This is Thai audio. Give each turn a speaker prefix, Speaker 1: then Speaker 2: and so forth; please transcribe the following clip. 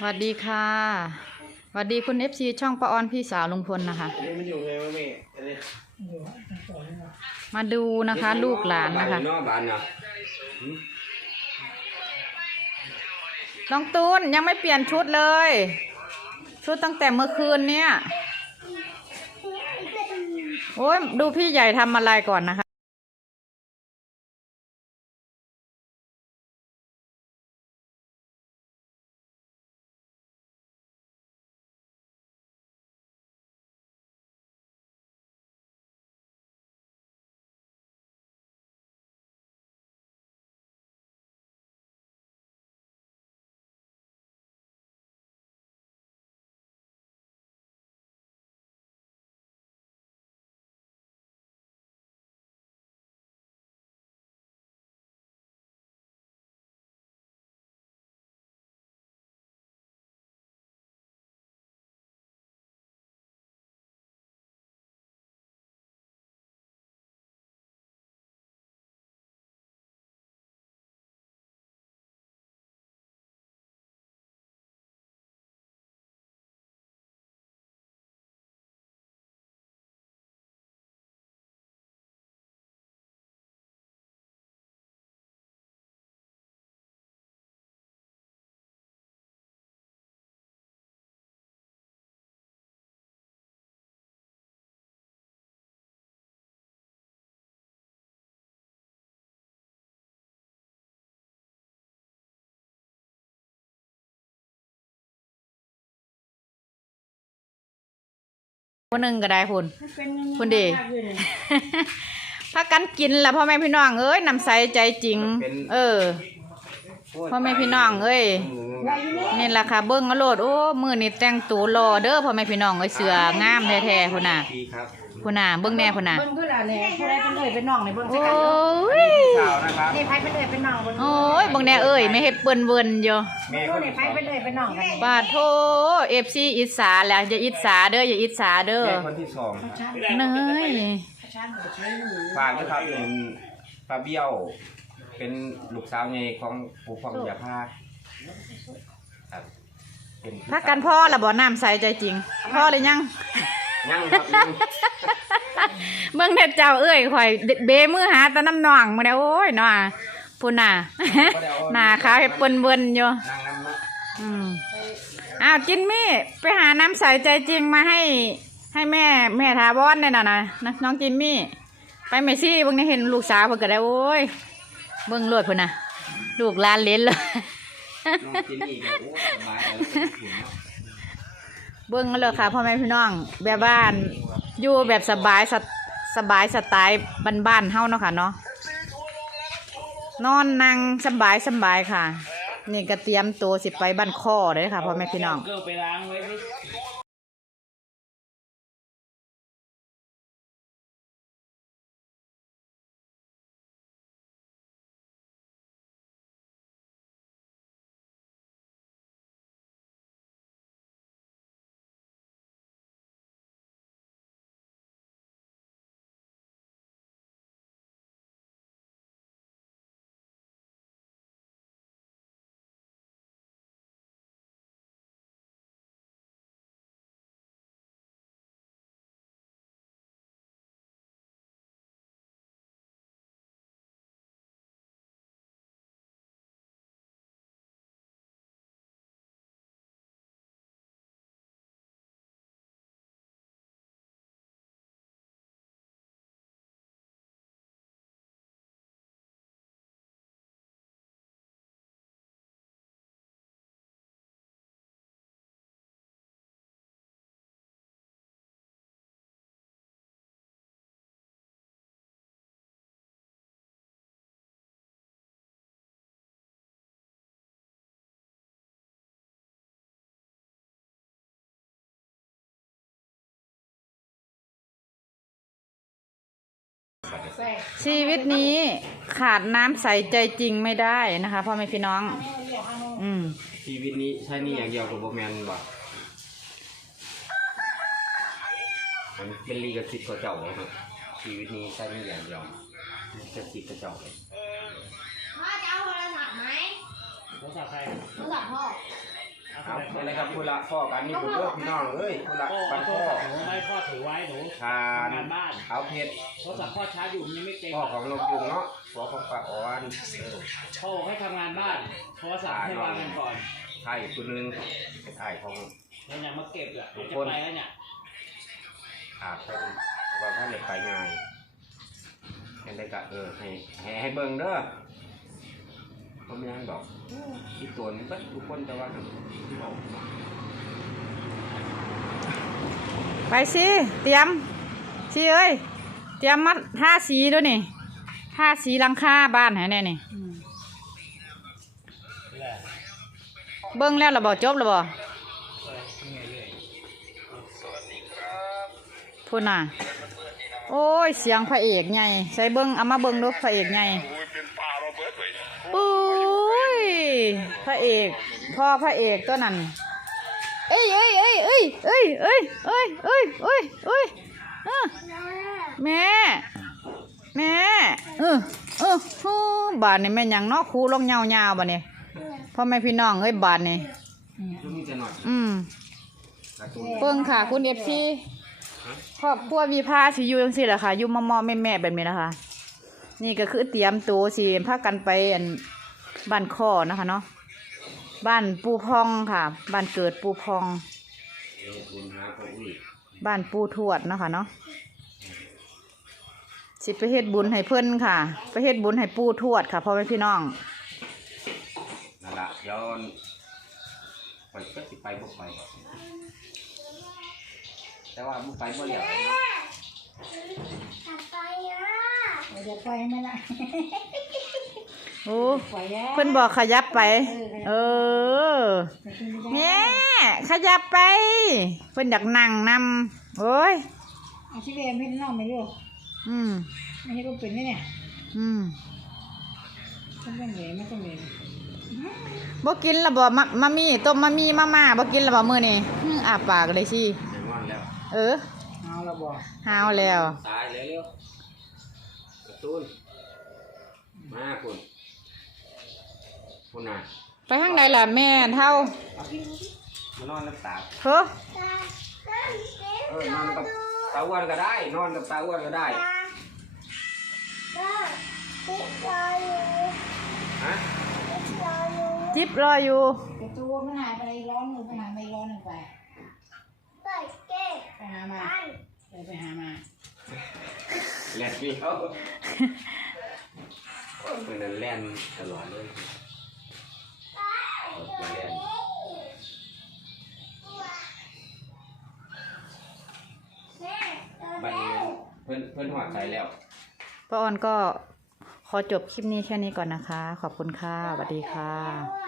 Speaker 1: สวัสดีค่ะสวัสดีคุณเอฟซีช่องปะออนพี่สาวลุงพลนะคะ
Speaker 2: อันนี้มันอยู่ไงวะแม่อันนี้
Speaker 1: มาดูนะคะ ลูกหลานนะคะ
Speaker 2: นอกบ้านนะ
Speaker 1: น้องตูนยังไม่เปลี่ยนชุดเลย ชุดตั้งแต่เมื่อคืนเนี่ย โอ้ยดูพี่ใหญ่ทำอะไรก่อนนะคะ คนหนึ่งก็ได้คุณคุณดีพักกันกินแล้วพ่อแม่พี่น้องเอ้ยนำใสใจจริง เออพ่อแม่พี่น้องเอ้ยนี่แหละค่ะเบิ้งเอาโลดโอ้มือนี่แต่งตัวรอเด้อพ่อแม่พี่น้องเอ้ยเสืองามแท้ๆพุ่นน่ะ
Speaker 2: ดี ครับ
Speaker 1: พุ่นน่ะเบิ้งแน่พุ่นน่ะ
Speaker 3: เบิ่งเพื่อนอะไรผู้ใดเป็นเอ่ยเป็นน้องในเบิ่ง
Speaker 1: โอ
Speaker 3: สักกันเด้อ้
Speaker 1: ย
Speaker 2: สาวนะครับ
Speaker 3: นี่ไผเป็นเอ่ยเป็นน้องเบิ่ง
Speaker 1: โอ้ยเบิ้งแน่เอ้ยไม่เฮ็ดเปิ้นเวินอยู่
Speaker 2: แม่
Speaker 3: ผู้
Speaker 2: คน
Speaker 3: นี่
Speaker 2: ที่
Speaker 3: ไผ
Speaker 2: สอง
Speaker 3: เป็นเอ่ยเป็นน้องกัน
Speaker 1: บาดโทเอฟซีอิสาแล้วอย่าอิสาเด้ออย่าอิสาเด้อ
Speaker 2: แม่คนที่สอง
Speaker 1: เนย
Speaker 3: ชั้นบ่ใช้มือ
Speaker 2: ฝากนะครับเป็นปลาเบี้ยว เป็นลูกสาวไงของปู่ฟองยาพาครับเป็น
Speaker 1: พักกันพ่อละบ่น้ำใสใจจริง พ่อเลยยัง
Speaker 2: ยังครับยัง
Speaker 1: เบิ่งแต่เจ้าเอ้ยข่อยเบมือหาแตะน้ำหนองมาแล้วโอ้ยเนาะพุ่นน่ะ หน้าขาวให้เปิ้นเบิ่นอยู่
Speaker 2: นั่งน้ำเนาะ
Speaker 1: อืมอ้าวจินมี่ไปหาน้ำใสใจจริงมาให้ให้แม่แม่ทาบอนเนี่ยน่ะนะนะน้องจินมี่ ไปเมซี่เบิ่งได้เห็นลูกสาวเพิ่นก็ได้โอ้ยเบิ่งโลดพุ่นน่ะ ลูกหลานเล่นเลย
Speaker 2: น้องจินนี่ก็โอ้สบายเลยถึง เบิ้
Speaker 1: งกันเลยค่ะพ่อแม่พี่น้องแบบบ้านอยู่แบบสบายสสบายสไตล์บ้านๆเฮ้าเนาะค่ะเนาะนอนนั่งสบายสบายค่ะ นี่ก็เตรียมตัวสิไปบ้านข้อเลยค่ะพ่อแม่พี่น้อง ชีวิตนี้ขาดน้ำใสใจจริงไม่ได้นะคะพ่อแม่พี่น้อง อืม
Speaker 2: ชีวิตนี้ใช่นี่อย่างเดียวกับโบแมนบ่มันเป็นลีกับสิทธิ์เขาเจ้าครับชีวิตนี้ใช่นี่อย่างเดียวจะสิทธิ์เขาเจ้าเลย
Speaker 4: พ่อจะเอาโทรศัพท์ไหม
Speaker 2: โทรศัพท์ใคร
Speaker 4: โทรศัพท์พ่อ
Speaker 2: เอาอะไรครับคุณละพ่อกันนี่ผมเลือกพี่น้องเอ้ยคุณละ
Speaker 4: พ่อ
Speaker 2: ปัน
Speaker 4: โท
Speaker 2: พ่
Speaker 4: ร
Speaker 2: อ
Speaker 4: ศัพท์หนูไม่พ่อถือไว้หนู
Speaker 2: ทาน
Speaker 4: ทำงานบ้าน
Speaker 2: เอาเพชร
Speaker 4: โทรศัพท์พ่อชาร์จอยู่มันยังไม่เต็ม
Speaker 2: พ่อของนกยุงเนาะพ่อของปลาอ่อนเออ
Speaker 4: พ่อบอกให้ทำงานบ้านโทรศัพท์ให้วางกันก่อน
Speaker 2: ไทยตัวหนึงเป็นไทยของ
Speaker 4: แล้วยังมาเก็บอะเดี๋ยวจะไปแล้วเนี่ย
Speaker 2: อาบท่านเพราะว่าท่านเด็กไปง่ายแค่ได้กะเออให้ให้ให้เบิ่งเด้อ ผมยังบอกอีตัวนี้เบิดทุกคนแต่ว่า
Speaker 1: ไปสิเตรียมสิเอ้ยเตรียมมัดห้าสีด้วยนี่ห้าสีหลังคาบ้านให้แน่นี่เบิ่งแล้วระบ่จบระบ
Speaker 4: ออยังไงเลย
Speaker 1: พูดน่ะ โอ้ย เสียงพระเอกใหญ่ใส่เบิ่งเอามาเบิ่งดูพระเอกใหญ่ ปุ้ยพระเอกพ่อพระเอกตัวนั้นเอ้ยเอ้ยเอ้ยเอ้ยเอ้ยเอ้ยเอ้ยเอ้ยเอ้ยเอ้ยเออแม่แม่เออเออฮู้บาดนี่แม่ยังเนาะครูลงยาวๆบาดนี่พ่อแม่พี่น้องเอ้ยบาดนี่
Speaker 2: ลูกนี่อื
Speaker 1: มเบิ่งค่ะคุณเอฟซีครอบครัววีพาสิอยู่จังซี่แหละค่ะอยู่มอมอแม่แม่แบบนี้นะคะ นี่ก็คือเตรียมตัวสิพากันไปอันบ้านข้อนะคะเนาะบ้านปูพองค่ะ บ้านเกิดปูพอง บ้านปูทวดนะคะเนาะสิไปเฮ็ดบุญให้เพิ่นค่ะ ไปเฮ็ดบุญให้ปูทวดค่ะพ่อแม่พี่น้อง
Speaker 2: นั่นละย้อนไปก็สิไปบ่ไปแต่ว่าบ่ไปบ่เหลียว เนาะ
Speaker 3: เดี๋ยวปล่อยให้มันละ
Speaker 1: โอ้
Speaker 3: ปล่อยแล้ว
Speaker 1: เพิ่นบอกขยับไป เออแม่ขยับไปเพิ่นอยากนั่งนำโอ้ย
Speaker 3: เอาชิเวมให้น้องไม่รู้
Speaker 1: อืม
Speaker 3: ไม่ให้รู้เป็นไหมเนี่ย
Speaker 1: อืม
Speaker 3: ต้องเป็นเหนื่อยไม่ต้องเหนื่อย
Speaker 1: บ่กินและบ่มะมะมี่ต้มมะมี่มาม่าบ่กินและบ่มื้อนี้อื้ออาปากเลยสิ
Speaker 2: เดี๋ยวงอนแล้ว
Speaker 1: เออ
Speaker 3: เอาละบอก
Speaker 1: หาวแล้ว
Speaker 2: ตายแล้วเร็วการ์ ตูนมาคุณคุณน่ะ
Speaker 1: ไปข้างใดล่ะแม่เท่ามา
Speaker 2: นอนน้ำตา
Speaker 1: เฮ้อ
Speaker 2: เออนอนกับตาอ้วนก็ได้ นอนกับตาอ้วนก็ได้ฮะ
Speaker 1: จิ๊บรออยู่
Speaker 3: แต่ตัวมันหายไปร้อนหนึ่งไปหาไม่ร้อนหนึ่งไปไปหามาไปไปหามา
Speaker 2: แล่นเลี้ยวเมื่อนั้นแล่นตลอดเลยเอาไปแล่นบัดนี้เพิ่นเพิ่นหัวใจแล้ว
Speaker 1: ป้าออนก็ขอจบคลิปนี้แค่นี้ก่อนนะคะ ขอบคุณค่ะสวัสดีค่ะ